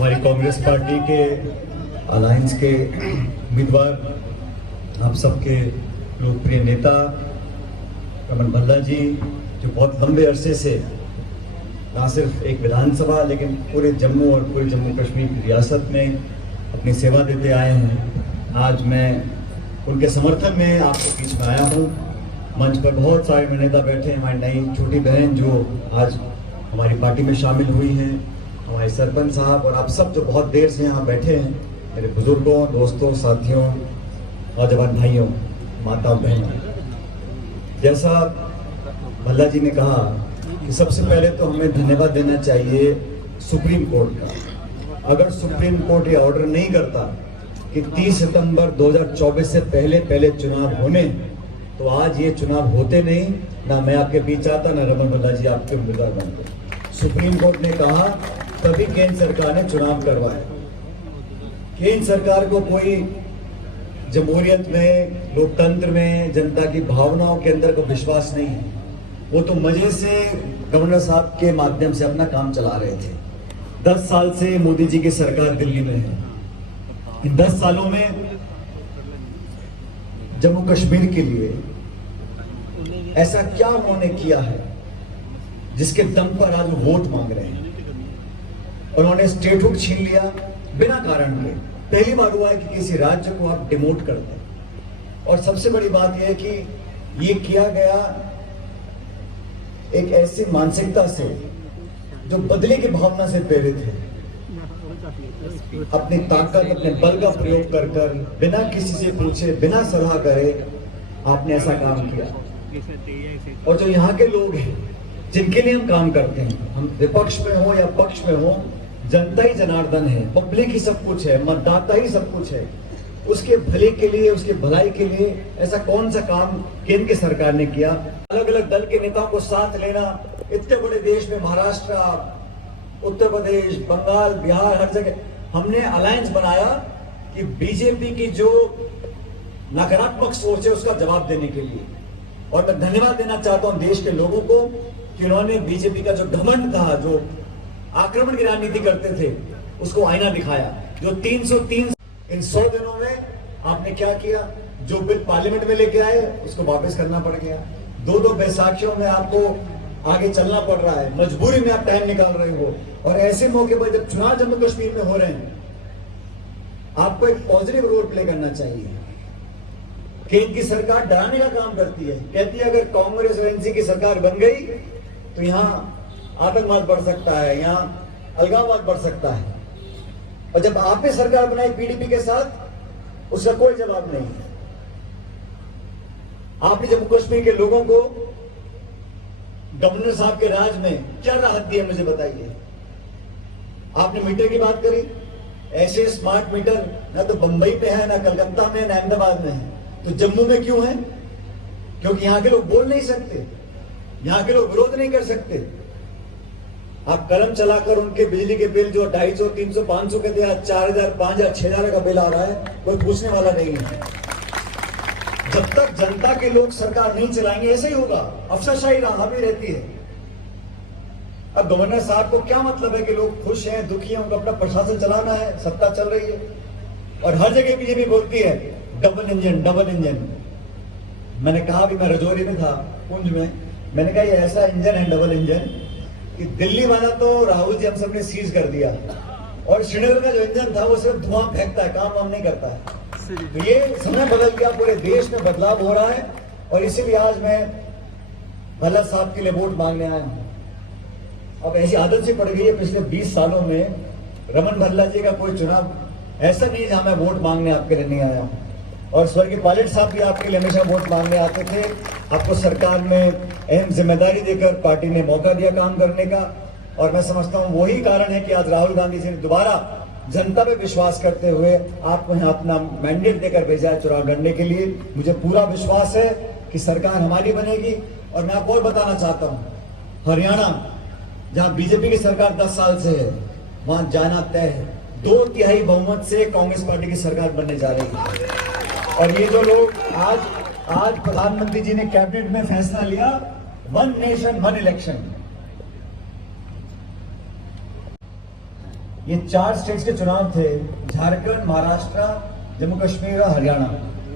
हमारी कांग्रेस पार्टी के अलायंस के उम्मीदवार आप सबके लोकप्रिय नेता रमन भल्ला जी, जो बहुत लंबे अरसे से ना सिर्फ एक विधानसभा लेकिन पूरे जम्मू और पूरे जम्मू कश्मीर की रियासत में अपनी सेवा देते आए हैं। आज मैं उनके समर्थन में आपके बीच में आया हूँ। मंच पर बहुत सारे मेरे नेता बैठे हैं, हमारी नई छोटी बहन जो आज हमारी पार्टी में शामिल हुई हैं, हमारे सरपंच साहब और आप सब जो बहुत देर से यहाँ बैठे हैं, मेरे बुजुर्गों, दोस्तों, साथियों, नौजवान भाइयों, माताओं, बहनों। जैसा भल्ला जी ने कहा कि सबसे पहले तो हमें धन्यवाद देना चाहिए सुप्रीम कोर्ट का। अगर सुप्रीम कोर्ट ये ऑर्डर नहीं करता कि 30 सितंबर 2024 से पहले चुनाव होने, तो आज ये चुनाव होते नहीं, ना मैं आपके बीच आता, ना रमन भल्ला जी आपके उम्मीदवार बनते। सुप्रीम कोर्ट ने कहा तभी केंद्र सरकार ने चुनाव करवाया। केंद्र सरकार को कोई जमहूरियत में, लोकतंत्र में जनता की भावनाओं के अंदर को विश्वास नहीं है। वो तो मजे से गवर्नर साहब के माध्यम से अपना काम चला रहे थे। 10 साल से मोदी जी की सरकार दिल्ली में है। इन 10 सालों में जम्मू कश्मीर के लिए ऐसा क्या उन्होंने किया है जिसके दम पर आज वो वोट मांग रहे हैं। उन्होंने स्टेटहुड छीन लिया बिना कारण के। पहली बार हुआ है कि किसी राज्य को आप डिमोट कर दें। और सबसे बड़ी बात यह है कि ये किया गया एक ऐसी मानसिकता से जो बदले की भावना से प्रेरित है। अपनी ताकत, अपने बल का प्रयोग कर कर, बिना किसी से पूछे, बिना सलाह करे आपने ऐसा काम किया। और जो यहाँ के लोग हैं जिनके लिए हम काम करते हैं, हम विपक्ष में हो या पक्ष में हो, जनता ही जनार्दन है, पब्लिक ही सब कुछ है, मतदाता ही सब कुछ है। उसके भले के लिए, उसके भलाई के लिए ऐसा कौन सा काम केंद्र की सरकार ने किया। अलग अलग दल के नेताओं को साथ लेना, इतने बड़े देश में महाराष्ट्र, उत्तर प्रदेश, बंगाल, बिहार, हर जगह हमने अलायंस बनाया कि बीजेपी की जो नकारात्मक सोच है उसका जवाब देने के लिए। और मैं धन्यवाद देना चाहता हूं देश के लोगों को कि उन्होंने बीजेपी का जो घमंड था, जो आक्रमण की राजनीति करते थे, उसको आईना दिखाया। जो 303 इन 100 दिनों में आपने क्या किया? जो बिल पार्लियामेंट में लेके आए उसको वापस करना पड़ गया। 2-2 बैसाखियों में आपको आगे चलना पड़ रहा है, मजबूरी में आप टाइम निकाल रहे हो। और ऐसे मौके पर जब चुनाव जम्मू कश्मीर में हो रहे हैं, आपको एक पॉजिटिव रोल प्ले करना चाहिए। केंद्र की सरकार डराने का काम करती है, कहती है अगर कांग्रेस और एनसी की सरकार बन गई तो यहाँ आतंकवाद बढ़ सकता है, यहाँ अलगाववाद बढ़ सकता है। और जब आपने सरकार बनाई पीडीपी के साथ, उसका कोई जवाब नहीं। आपने जम्मू कश्मीर के लोगों को गवर्नर साहब के राज में क्या राहत दी है, मुझे बताइए। आपने मीटर की बात करी, ऐसे स्मार्ट मीटर ना तो बंबई पे है, ना कलकत्ता में, ना अहमदाबाद में है, तो जम्मू में क्यों है? क्योंकि यहां के लोग बोल नहीं सकते, यहां के लोग विरोध नहीं कर सकते। आप कलम चलाकर उनके बिजली के बिल जो 250, 300, 500 के थे, 4000, 5000, 6000 का बिल आ रहा है, कोई पूछने वाला नहीं है। जब तक जनता के लोग सरकार नहीं चलाएंगे ऐसे ही होगा, अफसरशाही हावी रहती है। अब गवर्नर साहब को क्या मतलब है कि लोग खुश हैं, दुखी हैं, उनको अपना प्रशासन चलाना है, सत्ता चल रही है। और हर जगह बीजेपी बोलती है डबल इंजन, डबल इंजन। मैंने कहा भी, मैं रजौरी में था, कुंज में, मैंने कहा ये ऐसा इंजन है डबल इंजन कि दिल्ली वाला तो राहुल जी हम सब ने सीज कर दिया, और श्रीनगर का जो इंजन था वो सिर्फ धुआं फेंकता है, काम वाम नहीं करता है। तो ये समय बदल गया, पूरे देश में बदलाव हो रहा है। और इसीलिए आज मैं भल्ला साहब के लिए वोट मांगने आया हूं। अब ऐसी आदत सी पड़ गई है पिछले 20 सालों में, रमन भल्ला जी का कोई चुनाव ऐसा नहीं जहां मैं वोट मांगने आपके लिए नहीं आया हूं। और स्वर्गीय पायलट साहब भी आपके लिए हमेशा वोट मांगने आते थे। आपको सरकार में अहम जिम्मेदारी देकर पार्टी ने मौका दिया काम करने का। और मैं समझता हूं वही कारण है कि आज राहुल गांधी जी ने दोबारा जनता पे विश्वास करते हुए आपको यहाँ अपना मैंडेट देकर भेजा है चुनाव लड़ने के लिए। मुझे पूरा विश्वास है कि सरकार हमारी बनेगी। और मैं आपको और बताना चाहता हूँ, हरियाणा जहाँ बीजेपी की सरकार 10 साल से है, वहां जाना तय है। 2/3 बहुमत से कांग्रेस पार्टी की सरकार बनने जा रही है। और ये जो लोग आज प्रधानमंत्री जी ने कैबिनेट में फैसला लिया, 1 नेशन 1 इलेक्शन, ये 4 स्टेट्स के चुनाव थे, झारखंड, महाराष्ट्र, जम्मू कश्मीर और हरियाणा।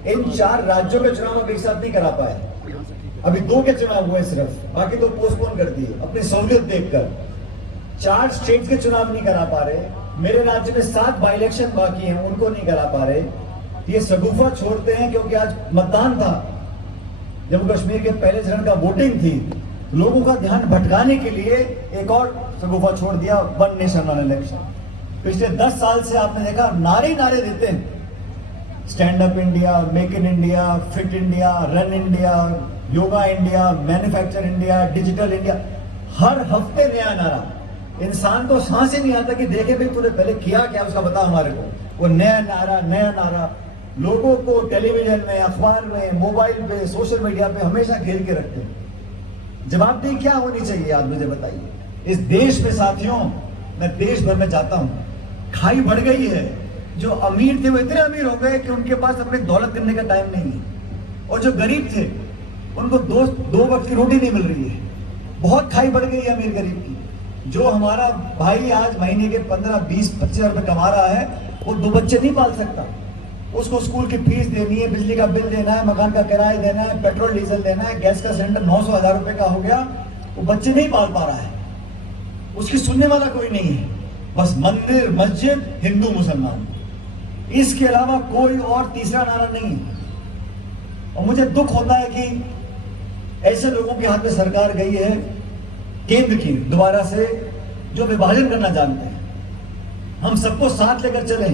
इन 4 राज्यों के चुनाव अब एक साथ नहीं करा पाए। अभी 2 के चुनाव हुए सिर्फ, बाकी 2 पोस्टपोन कर दिए अपनी सहूलियत देखकर। 4 स्टेट्स के चुनाव नहीं करा पा रहे। मेरे राज्य में 7 बाई इलेक्शन बाकी हैं, उनको नहीं करा पा रहे। ये शगुफा छोड़ते हैं क्योंकि आज मतदान था, जम्मू कश्मीर के पहले चरण का वोटिंग थी। लोगों का ध्यान भटकाने के लिए एक और शगुफा छोड़ दिया, वन नेशन वन इलेक्शन। पिछले 10 साल से आपने देखा नारे देते हैं, stand up India, make in India, fit India, run India, yoga India, manufacture India, digital India. हर हफ्ते नया नारा। इंसान को सांस ही नहीं आता कि देखे भाई तूने पहले किया क्या, उसका बता हमारे को। वो नया नारा लोगों को टेलीविजन में, अखबार में, मोबाइल पे, सोशल मीडिया पे हमेशा घेर के रखते हैं। जवाबदेही क्या होनी चाहिए आप मुझे बताइए। इस देश में साथियों, मैं देश भर में जाता हूं, खाई बढ़ गई है। जो अमीर थे वो इतने अमीर हो गए कि उनके पास अपनी दौलत करने का टाइम नहीं है, और जो गरीब थे उनको दो वक्त की रोटी नहीं मिल रही है। बहुत खाई बढ़ गई है अमीर गरीब की। जो हमारा भाई आज महीने के 15, 20, 25 रुपए कमा रहा है, वो 2 बच्चे नहीं पाल सकता। उसको स्कूल की फीस देनी है, बिजली का बिल देना है, मकान का किराया देना है, पेट्रोल डीजल देना है, गैस का सिलेंडर 900-1000 रुपए का हो गया, वो बच्चे नहीं पाल पा रहा है। उसकी सुनने वाला कोई नहीं है, बस मंदिर, मस्जिद, हिंदू, मुसलमान, इसके अलावा कोई और तीसरा नारा नहीं। और मुझे दुख होता है कि ऐसे लोगों के हाथ में सरकार गई है केंद्र की दोबारा से, जो विभाजन करना जानते हैं। हम सबको साथ लेकर चले।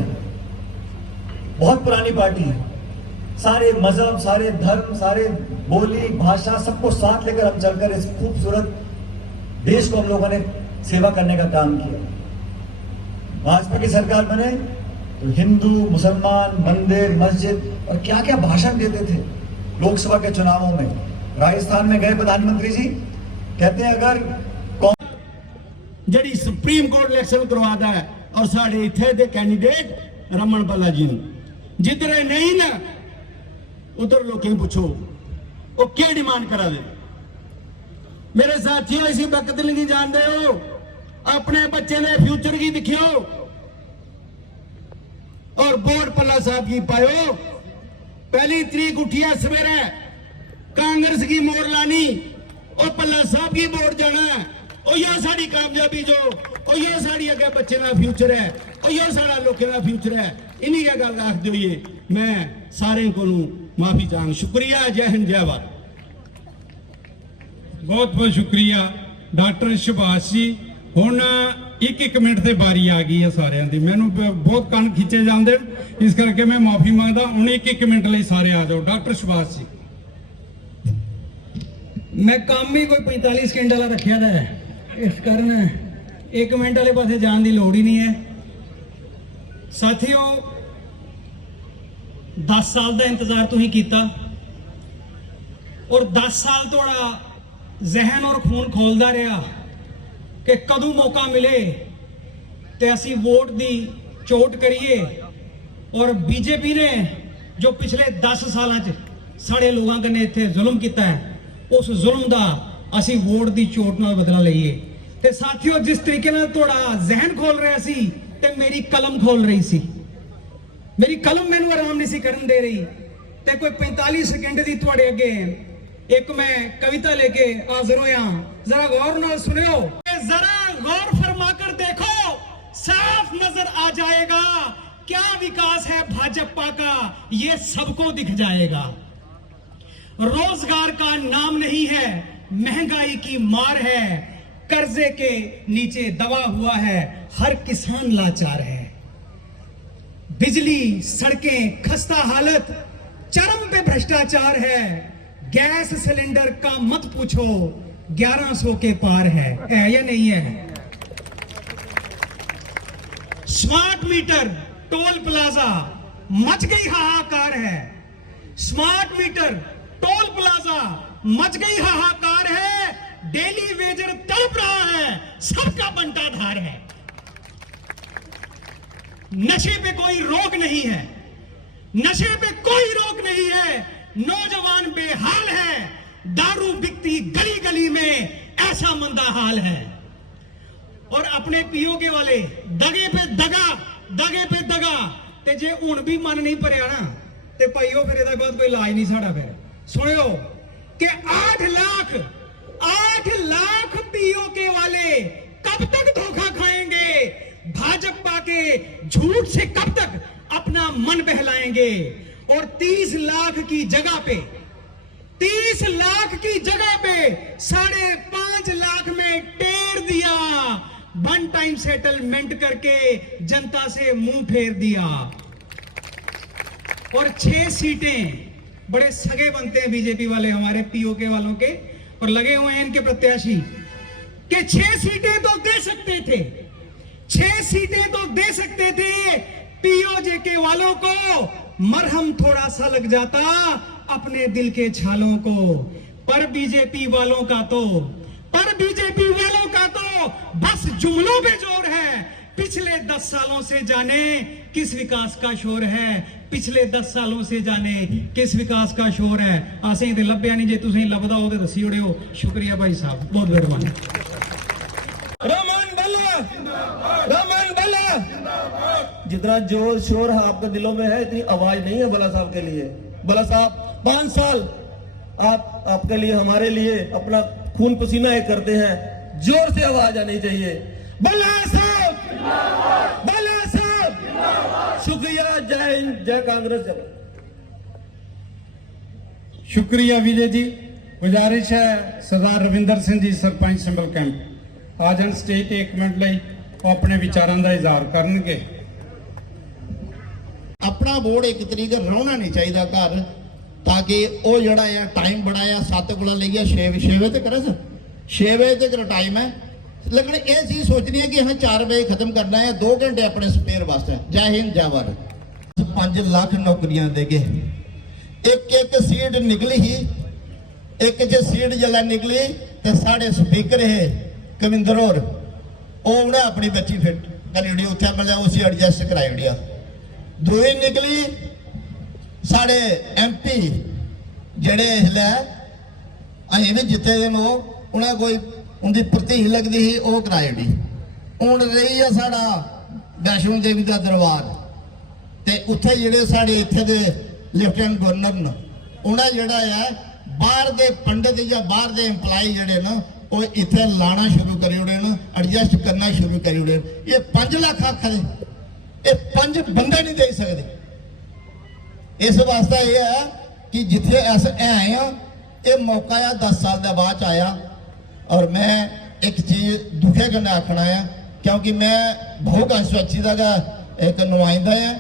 बहुत पुरानी पार्टी है, सारे मजहब, सारे धर्म, सारे बोली भाषा, सबको साथ लेकर हम चलकर इस खूबसूरत देश को हम लोगों ने सेवा करने का काम किया। भाजपा की सरकार बने तो हिंदू, मुसलमान, मंदिर, मस्जिद और क्या क्या भाषण देते थे लोकसभा के चुनावों में। राजस्थान में गए प्रधानमंत्री जी, कहते हैं अगर जड़ी सुप्रीम कोर्ट इलेक्शन करवादा है और साढ़े इथे दे कैंडिडेट रमन बाला जी जिधर नहीं ना उधर लोगों पूछो वो क्या डिमांड करा दे। मेरे साथियों, इसी वक्त नहीं जानते हो, अपने बच्चे ने फ्यूचर की दिखियो और वोट पल्ला साहब की पायो। पहली तरीक उठिया सवेरे कांग्रेस की मोर लानी और पल्ला साहब की वोट जाना। और यह साड़ी कामयाबी जो, और यह साड़ी अगे बच्चे का फ्यूचर है, और यह सारा लोगों का फ्यूचर है। इन्हीं का गल रख दो। ये मैं सारे को माफी चाहूंगा। शुक्रिया। जय हिंद, जय भारत। बहुत बहुत शुक्रिया डॉक्टर सुभाष जी। हुण एक मिनट से बारी आ गई है सारिਆਂ ਦੀ। मैनू बहुत कन खिंचे जाते, इस करके मैं माफी मांगता। हुण एक मिनट लिए सारे आ जाओ। डॉक्टर सुभाष जी। मैं काम ही कोई 45 सेकंड वाला रखा है, इस कारण 1 मिनट वाले पासे जाने की लोड़ ही नहीं है। साथियों, 10 साल का इंतजार तुसीं कीता और 10 साल थोड़ा जहन और खून खोलता रहा कि कदों मौका मिले तो असी वोट की चोट करिए। और बीजेपी ने जो पिछले 10 साल साढ़े लोगों कन्ने इत्थे जुल्म किया है, उस जुल्म का असी वोट की चोट नाल बदला लईए। ते साथियों, जिस तरीके नाल थोड़ा जहन खोल रहा सी ते मेरी कलम खोल रही सी। मेरी कलम मैनू आराम नहीं सी करन दे रही। ते कोई 45 सेकंड की थोड़े अगे एक मैं कविता लेके हाजिर होया। जरा गौर नाल सुनियो। जरा गौर फरमा कर देखो, साफ नजर आ जाएगा क्या विकास है भाजपा का, ये सबको दिख जाएगा। रोजगार का नाम नहीं है, महंगाई की मार है, कर्जे के नीचे दबा हुआ है, हर किसान लाचार है। बिजली, सड़कें, खस्ता हालत, चरम पे भ्रष्टाचार है। गैस सिलेंडर का मत पूछो, 1100 के पार है या नहीं है। Smart meter, toll plaza, much गई हाहाकार है। Smart meter, toll plaza, much गई हाहाकार है। डेली वेजर तड़प रहा है, सबका बंटाधार है। नशे पे कोई रोक नहीं है, नशे पे कोई रोक नहीं है। नौजवान बेहाल है, दारू बिकती गली गली में, ऐसा मंदा हाल है। और अपने पीओके वाले दगे पे दगा ते जे हुण भी मन नहीं भरिया ना ते भाईओ फिर ਇਹਦਾ ਬਾਅਦ ਕੋਈ ਇਲਾਜ नहीं साड़ा फिर सुनियो कि 8 लाख पीओके वाले कब तक धोखा खाएंगे? भाजपा के झूठ से कब तक अपना मन बहलाएंगे? और 30 लाख की जगह पे 5.5 लाख में टेर दिया, वन टाइम सेटलमेंट करके जनता से मुंह फेर दिया। और 6 सीटें बड़े सगे बनते हैं बीजेपी वाले हमारे पीओके वालों के, और लगे हुए हैं इनके प्रत्याशी कि 6 सीटें तो दे सकते थे, 6 सीटें तो दे सकते थे पीओजेके वालों को, मरहम थोड़ा सा लग जाता अपने दिल के छालों को। पर बीजेपी वालों का तो बस जुमलों पे जोर है। पिछले 10 सालों से जाने किस विकास का शोर है, पिछले 10 सालों से जाने किस विकास का शोर है। असें ते लभ्या नहीं, जे तुसीं लभदा हो ते दस्सी ओड़ियो। शुक्रिया भाई साहब, बहुत मेहरबानी। रमन बल्ला जितना जोर शोर है आपके दिलों में है, इतनी आवाज नहीं है बल्ला साहब के लिए। बल्ला साहब 5 साल आपके लिए, हमारे लिए अपना खून पसीना एक करते हैं, जोर से आवाज आनी चाहिए। बल्ला साहब, शुक्रिया। जय हिंद, जय कांग्रेस। शुक्रिया विजय जी। गुजारिश है सरदार रविंदर सिंह जी सरपंच सिंबल कैंप आ जान स्टेज 1 मिनट ਲਈ ਉਹ ਆਪਣੇ ਵਿਚਾਰਾਂ ਦਾ ਇਜ਼ਹਾਰ ਕਰਨਗੇ। अपना बोर्ड 1 तरीक रहना नहीं चाहिए घर, ताकि वो जड़ा है टाइम बड़ा है 7 को लेके 6 बजे करे सर, 6 बजे तक टाइम है। लेकिन ये चीज सोचनी है कि हमें 4 बजे खत्म करना है, 2 घंटे अपने स्पेयर वास्ते। जय हिंद, जय भारत। 5 लाख नौकरियां देगे, एक सीट निकली ही, एक च सीट जला निकली तो साढ़े स्पीकर है कविंदर और उन्हें अपनी बच्ची फिट करी उड़ी, उत्थे मतलब उसी एडजस्ट कराई उड़ी। दूई निकली साढ़े MP जड़े इसलै अजें भी जिते दे वो, उन्हें कोई उनकी प्रतीक लगती ही, वो कराई उड़ी। हूँ रही है साड़ा वैष्णो देवी का दरबार, ते उत्थे जेड़े साढ़े इत्थे दे लेफ्टिनेंट गवर्नर न, उन्हें जड़ा है बाहर दे पंडित या बाहर दे एम्पलाई जड़े न वो इत्थे लाना शुरू करी उड़े न, एडजस्ट करना शुरू करी उड़े। ये 5 लाख आखा दे, ये 5 बंदे नहीं दे सकते। इस वास्ते ये है कि जिथे अस आए हैं, ये मौका आ 10 साल के बाद आया। और मैं एक चीज दुखे कन्नै आखना है, क्योंकि मैं बहु कंस्टिट्यूएंसी का एक नुमाइंदा है,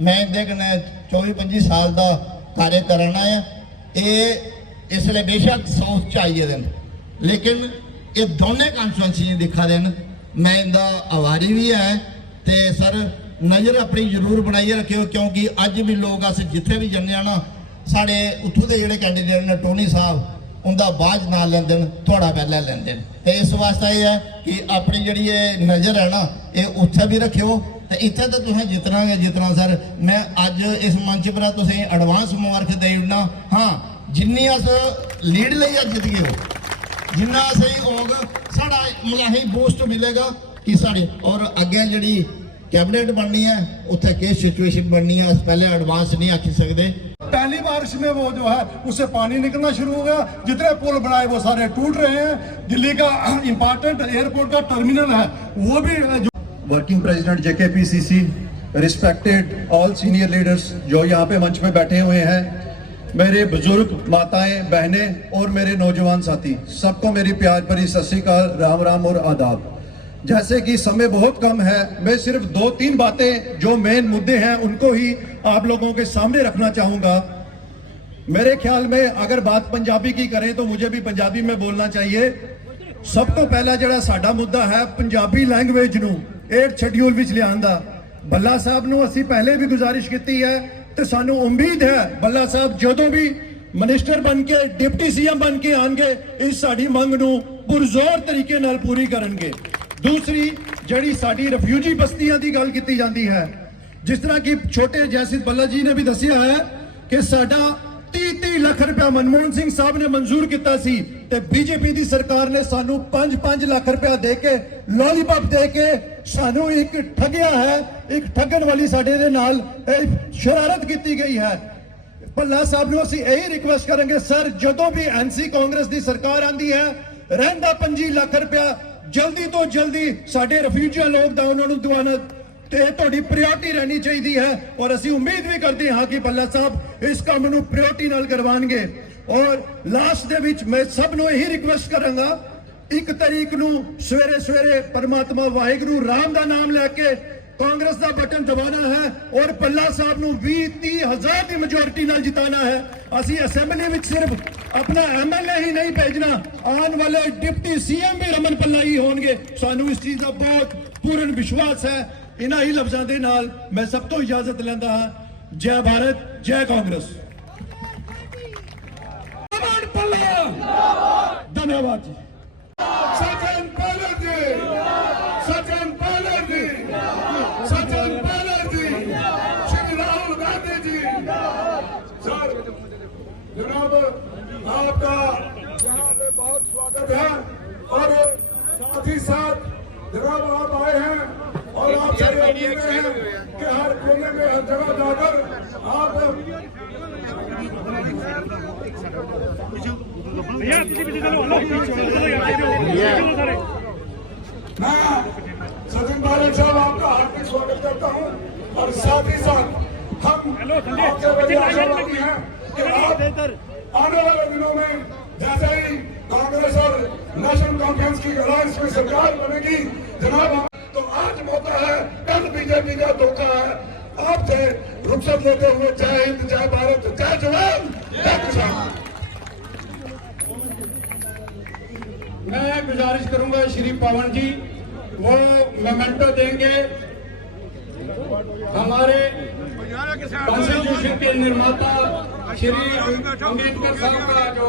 मैं इंदे कन्नै 24-25 साल का कार्य करना है। ये इसलिए बेशक साउथ चाहिए दिन, लेकिन ये दोनों कंस्टिट्यूएंसी दिखा देन, मैं इनका आभारी भी है। तो सर नज़र अपनी जरूर बनाइए रखियो, क्योंकि अज भी लोग अस जिथे भी जन्ने ना, साढ़े उत्थों के जोड़े कैंडीडेट ने टोनी साहब उनका बाद ना लेंदे, थोड़ा पहले लेंदे। तो इस वास्ते ये है कि अपनी जी नज़र है ना, ये उत्थे भी रखियो। तो इत्थे तो तुसें जितना सर, मैं अज इस मंच पर तुसें एडवांस मुबारक दे उड़ना। हाँ, जिन्नी अस लीड ले जित गए हो, जिन्ना सही होगा साड़ा मतलब ही बूस्ट मिलेगा कि साड़ी, और अगे जी कैबिनेट बननी है उत्थे किस सिचुएशन बननी है पहले एडवांस नहीं आखी सकते। पहली बारिश में वो जो है उससे पानी निकलना शुरू हो गया, जितने पुल बनाए वो सारे टूट रहे हैं। दिल्ली का इंपॉर्टेंट एयरपोर्ट का टर्मिनल है वो भी। Working president JKPCC, respected all senior leaders जो यहाँ पे मंच पे बैठे हुए हैं, मेरे बुजुर्ग माताएं बहनें और मेरे नौजवान साथी, सबको मेरी प्यार भरी सत श्री अकाल, राम राम और आदाब। जैसे कि समय बहुत कम है, मैं सिर्फ 2-3 बातें जो मेन मुद्दे हैं उनको ही आप लोगों के सामने रखना चाहूंगा। मेरे ख्याल में अगर बात पंजाबी की करें तो मुझे भी पंजाबी में बोलना चाहिए। सब तो पहला जड़ा साडा मुद्दा है पंजाबी लैंग्वेज नू 8 शेड्यूल विच लियाउण दा। भल्ला साहब नू असीं पहले भी गुजारिश की है, तो सानू उम्मीद है भल्ला साहब जदों भी मिनिस्टर बन के डिप्टी CM बन के आएंगे, इस साड़ी मंग नू पुरजोर तरीके नाल पूरी करनगे। दूसरी जड़ी साड़ी रिफ्यूजी बस्तियां की गल की जाती है, जिस तरह की छोटे जैसे भल्ला जी ने भी दसिया है कि साडा 30 लाख रुपया मनमोहन सिंह साहब ने मंजूर किया सी, ਤੇ ਬੀਜੇਪੀ ਦੀ ਸਰਕਾਰ ਨੇ ਸਾਨੂੰ 5-5 ਲੱਖ ਰੁਪਇਆ ਦੇ ਕੇ ਲੋਲੀਪੌਪ ਦੇ ਕੇ ਸਾਨੂੰ ਇੱਕ ਠੱਗਿਆ ਹੈ। ਇੱਕ ਠੱਗਣ ਵਾਲੀ ਸਾਡੇ ਦੇ ਨਾਲ ਸ਼ਰਾਰਤ ਕੀਤੀ ਗਈ ਹੈ। ਭੱਲਾ ਸਾਹਿਬ ਨੂੰ ਅਸੀਂ ਇਹੀ ਰਿਕੁਐਸਟ ਕਰਾਂਗੇ, ਸਰ ਜਦੋਂ ਵੀ ਐਨਸੀ ਕਾਂਗਰਸ ਦੀ ਸਰਕਾਰ ਆਂਦੀ ਹੈ ਰਹਿੰਦਾ 25 ਲੱਖ ਰੁਪਇਆ ਜਲਦੀ ਤੋਂ ਜਲਦੀ ਸਾਡੇ ਰਿਫਿਊਜੀ ਲੋਕ ਦਾ ਉਹਨਾਂ ਨੂੰ ਦਿਵਾਣਾ ਤੇ ਤੁਹਾਡੀ ਪ੍ਰਾਇੋਰਟੀ ਰਹਿਣੀ ਚਾਹੀਦੀ ਹੈ। ਔਰ ਅਸੀਂ ਉਮੀਦ ਵੀ ਕਰਦੇ ਹਾਂ ਕਿ ਭੱਲਾ ਸਾਹਿਬ ਇਸ ਕੰਮ ਨੂੰ ਪ੍ਰਾਇੋਰਟੀ ਨਾਲ ਕਰਵਾਉਣਗੇ। ਔਰ ਲਾਸਟ ਦੇ ਵਿੱਚ ਮੈਂ ਸਭ ਨੂੰ ਇਹੀ ਰਿਕੁਐਸਟ ਕਰਾਂਗਾ, 1 ਤਰੀਕ ਨੂੰ ਸਵੇਰੇ ਸਵੇਰੇ ਪਰਮਾਤਮਾ ਵਾਹਿਗੁਰੂ ਰਾਮ ਦਾ ਨਾਮ ਲੈ ਕੇ ਕਾਂਗਰਸ ਦਾ ਬਟਨ ਦਬਾਉਣਾ ਹੈ ਔਰ ਭੱਲਾ ਸਾਹਿਬ ਨੂੰ 20-30 ਹਜ਼ਾਰ ਦੀ ਮੈਜੋਰਿਟੀ ਨਾਲ ਜਿਤਾਣਾ ਹੈ। ਅਸੀਂ ਅਸੈਂਬਲੀ ਵਿੱਚ ਸਿਰਫ ਆਪਣਾ ਐਮਐਲਏ ਹੀ ਨਹੀਂ ਭੇਜਣਾ, ਆਉਣ ਵਾਲੇ ਡਿਪਟੀ ਸੀਐਮ ਵੀ ਰਮਨ ਭੱਲਾ ਹੀ ਹੋਣਗੇ। ਸਾਨੂੰ ਇਸ ਚੀਜ਼ ਦਾ ਬਹੁਤ ਪੂਰਨ ਵਿਸ਼ਵਾਸ ਹੈ। ਇਹਨਾਂ ਹੀ ਲਫ਼ਜ਼ਾਂ ਦੇ ਨਾਲ ਮੈਂ ਸਭ ਤੋਂ ਇਜਾਜ਼ਤ ਲੈਂਦਾ ਹਾਂ। ਜੈ ਭਾਰਤ, ਜੈ ਕਾਂਗਰਸ। धन्यवाद जी। सचिन पायलट जी, सचिन पायलट जी, सचिन पायलट जी, श्री राहुल गांधी जी। सर जनाब आपका यहाँ पे बहुत स्वागत है और साथ ही साथ जनाब आप आए हैं और आप सही उम्मीद हैं कि हर कोने में हर जगह जाकर आप भैया पीछे चलो सारे। मैं सचिन पायलट साहब आपका हार्दिक स्वागत करता हूं और साथ ही साथ हम आपसे बड़ी आशावादी हैं कि आप आने वाले दिनों में जैसे ही कांग्रेस और नेशनल कॉन्फ्रेंस की अलायंस में सरकार बनेगी जनाब, तो आज मौका है, कल बीजेपी का धोखा है। आपसे रुखसत लेते हुए जय हिंद, जय भारत, जय जवान, जय किसान। मैं गुजारिश करूंगा श्री पवन जी वो मोमेंटो देंगे। हमारे कॉन्स्टिट्यूशन के निर्माता श्री अम्बेडकर साहब का जो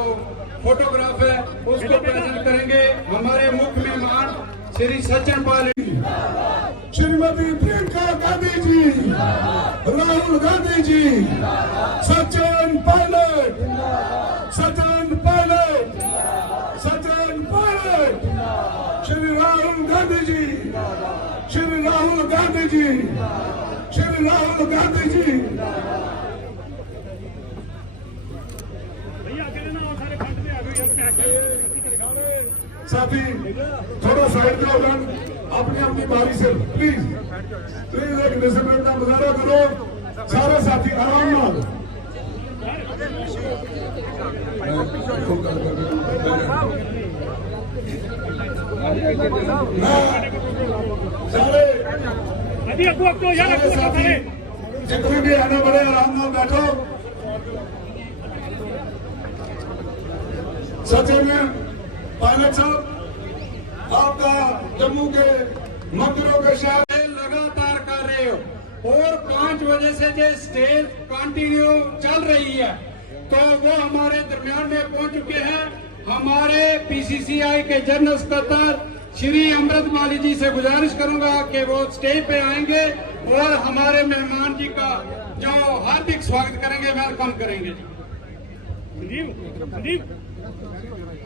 फोटोग्राफ है उसको प्रेजेंट करेंगे। हमारे मुख्य मेहमान श्री सचिन पायलट, श्रीमती प्रियंका गांधी जी, राहुल गांधी जी, सचिन पायलट, सचिन पायलट, सचिन पायलट, श्री राहुल गांधी जी, श्री राहुल गांधी जी, श्री राहुल गांधी जी। साथी थोड़ा साइड पे होगा, अपनी अपनी बारी से प्लीज प्लीज एक डिसिप्लिन का मुजाहरा करो। सारे साथी आराम नाल। सारे साथी जितने भी आने वाले आराम नाल बैठो। सचिन पायलट साहब आपका जम्मू के मंदिरों के शहर लगातार कर रहे हो और 5 बजे से जो स्टेज कंटिन्यू चल रही है तो वो हमारे दरमियान में पहुंच चुके हैं। हमारे पीसीसीआई के जनरल सेक्रेटरी श्री अमृत माली जी से गुजारिश करूंगा कि वो स्टेज पे आएंगे और हमारे मेहमान जी का जो हार्दिक स्वागत करेंगे, वेलकम करेंगे।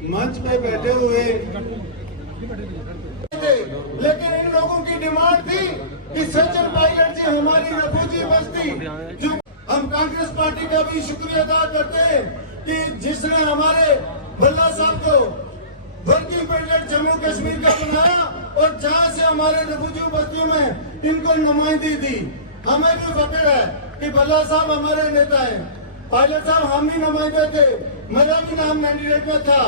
मंच पे बैठे हुए लेकिन इन लोगों की डिमांड थी कि सचिन पायलट जी हमारी रेफ्यूजी बस्ती, जो हम कांग्रेस पार्टी का भी शुक्रिया अदा करते हैं कि जिसने हमारे भल्ला साहब को वर्किंग प्रेसिडेंट जम्मू कश्मीर का बनाया और जहां से हमारे रेफ्यूजी बस्तियों में इनको नुमाइंदगी दी। हमें भी फख्र है कि भल्ला साहब हमारे नेता हैं। पायलट साहब हम भी नुमाइंदे थे, मेरा भी नाम कैंडिडेट में था,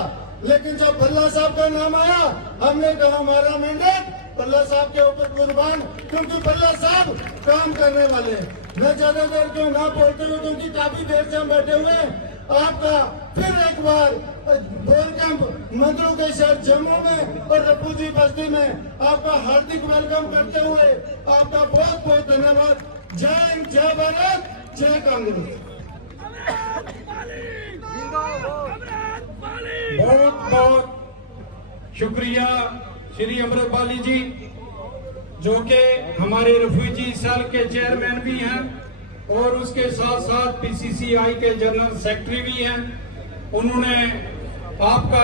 लेकिन जब भल्ला साहब का नाम आया हमने कहा हमारा मैंडेट भल्ला साहब के ऊपर कुर्बान, क्योंकि भल्ला साहब काम करने वाले। मैं ज्यादा देर क्यों ना बोलते हुए, क्योंकि काफी देर से हम बैठे हुए हैं। आपका फिर एक बार बोल कैंप मंत्रों के शहर जम्मू में और रेफ्यूजी बस्ती में आपका हार्दिक वेलकम करते हुए आपका बहुत बहुत धन्यवाद। जय हिंद, जय भारत, जय कांग्रेस। बहुत बहुत शुक्रिया श्री अमृतपाली जी जो कि हमारे रेफ्यूजी सेल के चेयरमैन भी हैं और उसके साथ साथ पीसीसीआई के जनरल सेक्रेटरी भी हैं। उन्होंने आपका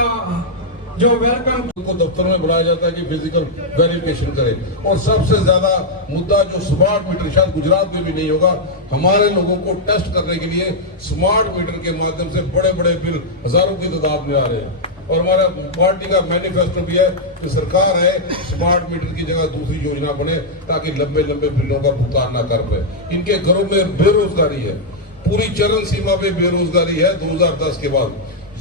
जो वेलकम को दफ्तर में बुलाया जाता है कि फिजिकल वेरिफिकेशन करे। और सबसे ज्यादा मुद्दा जो स्मार्ट मीटर, शायद गुजरात में भी नहीं होगा, हमारे लोगों को टेस्ट करने के लिए स्मार्ट मीटर के माध्यम से बड़े बड़े बिल हजारों की तादाद में आ रहे हैं। और हमारा पार्टी का मैनिफेस्टो भी है कि सरकार है स्मार्ट मीटर की जगह दूसरी योजना बने ताकि लंबे लंबे बिलों का भुगतान ना कर पाए। इनके घरों में बेरोजगारी है, पूरी चरम सीमा पे बेरोजगारी है 2010 के बाद।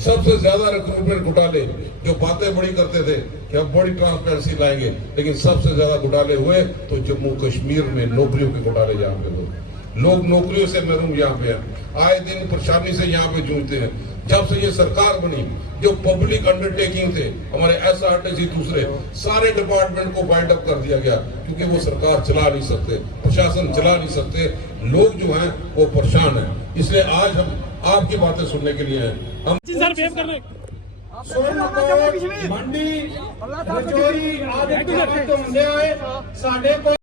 सबसे ज्यादा रिक्रूटमेंट घोटाले, जो बातें बड़ी करते थे कि हम बड़ी ट्रांसपेरेंसी लाएंगे, लेकिन सबसे ज्यादा घोटाले हुए तो जम्मू कश्मीर में नौकरियों के घोटाले यहाँ पे हुए। लोग नौकरियों से महरूम यहाँ पे हैं, आए दिन परेशानी से यहाँ पे जूझते हैं। जब से ये सरकार बनी, जो पब्लिक अंडरटेकिंग थे हमारे एसआरटीसी दूसरे सारे डिपार्टमेंट को वाइंड अप कर दिया गया, क्योंकि वो सरकार चला नहीं सकते, प्रशासन चला नहीं सकते, लोग जो हैं वो परेशान हैं। इसलिए आज हम आपकी बातें सुनने के लिए हैं। हम मंडी रजौरी आदि तो होंगे आए साढ़े को